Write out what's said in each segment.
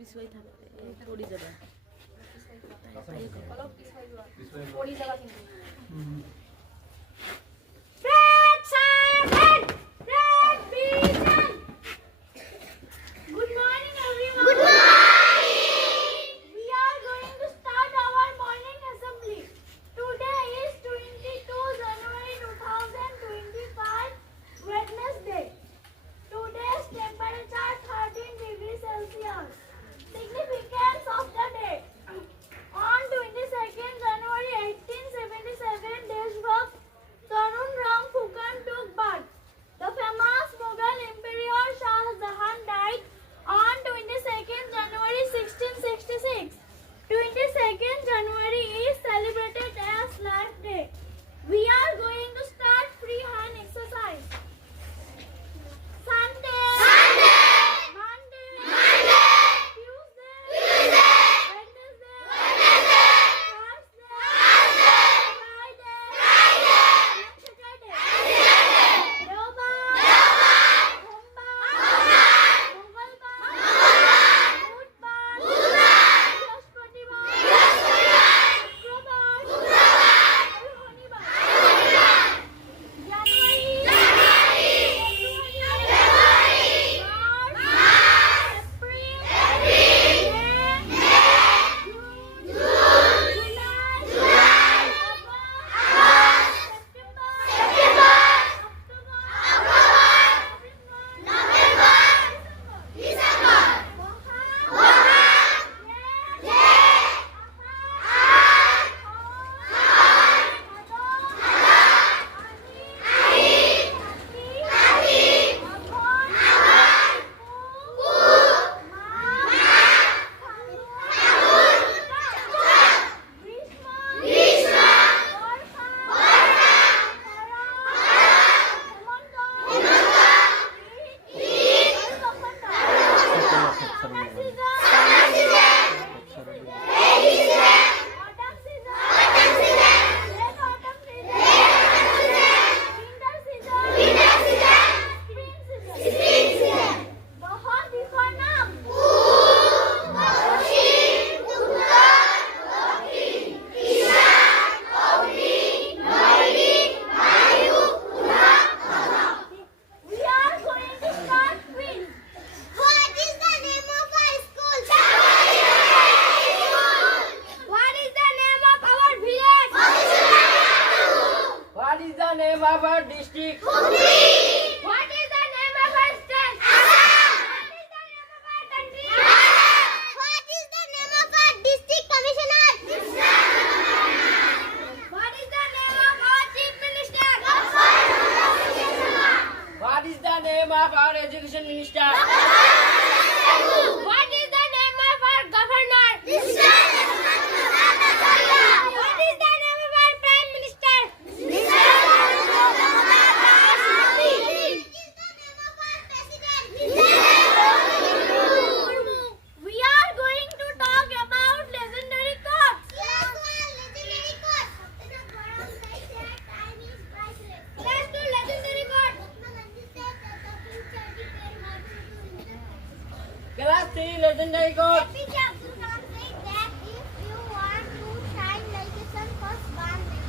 পিছুৱাই থাকে পৰি যাবা অলপ পৰি যাবা কিন্তু Significance of the day. On 22nd January 1877, Deshbhakt Tarun Ram Fukan took birth. The famous Mughal Emperor Shah Jahan died on 22nd January 1666. 22nd January is celebrated as Life Day. We are going to start free hand exercise. Sunday. Name of our district? What is the name of our state? What is the name of our country? What is the name of our district commissioner? What is the name of our chief minister? What is the name of our education minister? What is the name of our governor? What is the name of our prime minister? We are going to talk about legendary quotes. Let's do legendary quotes. Class 3 legendary quote. APJ Abdul Kalam said that if you want to shine like the sun, first burn them.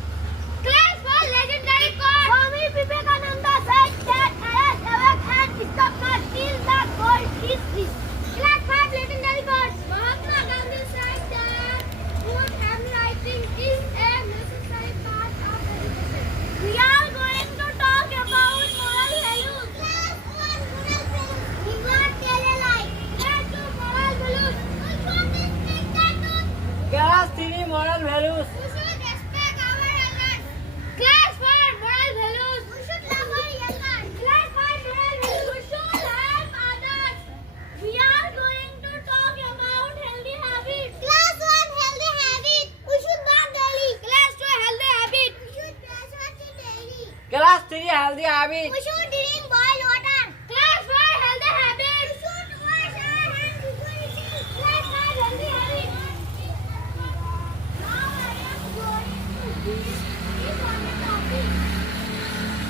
Class 4 legendary quote. Swami Vivekananda said that arise, awake and stop not till the gold is rich. Class 5 legendary quote. Mahatma Gandhi said that good handwriting is a necessary part of education. We are going to talk about moral values. Class 1 moral values. Do not tell a lie. Class 2 moral values. We should respect the truth. Class 3 moral values. We should respect our elders. Class 4 moral values. We should love our elders. Class 5 moral values. We should help others. We are going to talk about healthy habits. Class 1 healthy habit. We should bath daily. Class 2 healthy habit. We should brush our teeth daily. Class 3 healthy habit. We should drink boiled water. Class 4 healthy habit. We should wash our hands before eating. Class 5 healthy habit. Now I am going to give on the topic.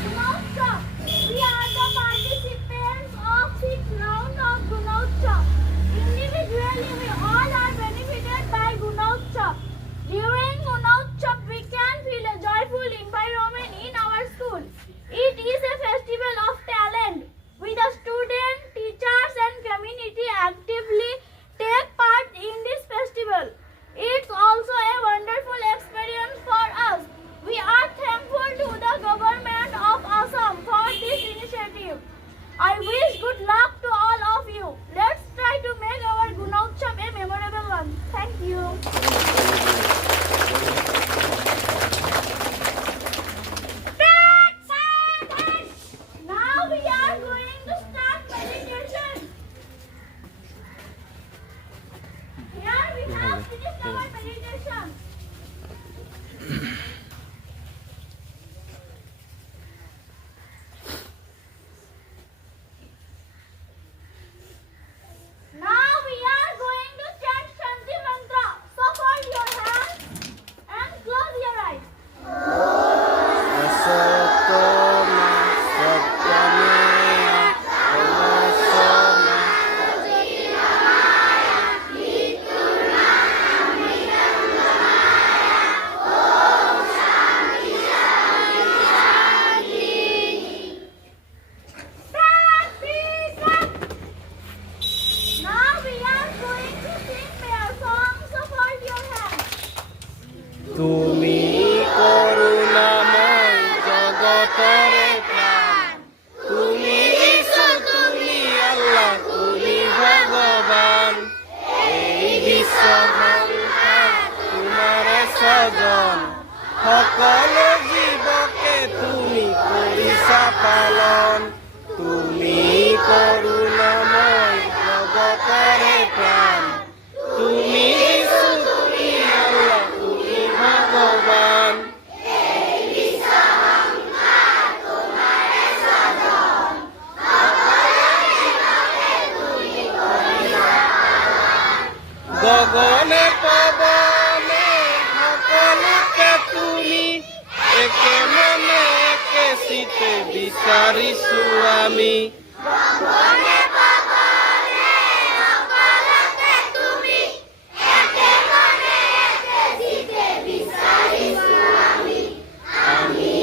Gunotsav. We are the participants of 6th round of Gunotsav. Individually finished our meditation. Now we are going to chant Shanti Mantra. So fold your hands and close your eyes. Asatoma Satyameya Tamasoma Now we are going to sing prayer song. So fold your hands. তুমি করুণাময় জগতরে প্রাণ তুমি ঈশ্বর তুমি আল্লাহ তুমি ভগবান এই বিশ্ব সংসার তোমারে স্বজন সকলো জীৱকে তুমি কৰিছা পালন তুমি করুণাময় জগতরে প্রাণ তুমি ঈশ্বর তুমি আল্লাহ তুমি ভগবান গগনে পবনে সকলোকে তুমি একে মনে একে চিতে বিচাৰিছো আমি আমি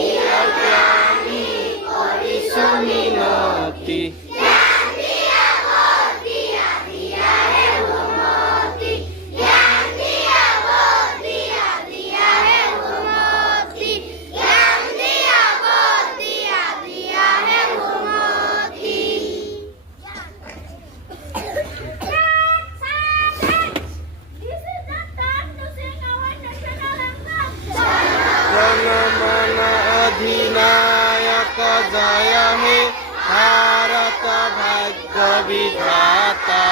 অজ্ঞানী কৰিছো মিনতি This is the time to sing our national anthem. Janman অধিনায়ক জয় হে ভারত ভাগ্য বিধাতা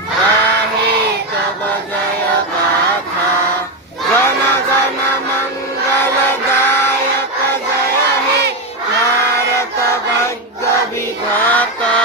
গাহে তব জয় গাথা জন গণ মঙ্গল দায়ক জয় হে ভারত ভাগ্য বিধাতা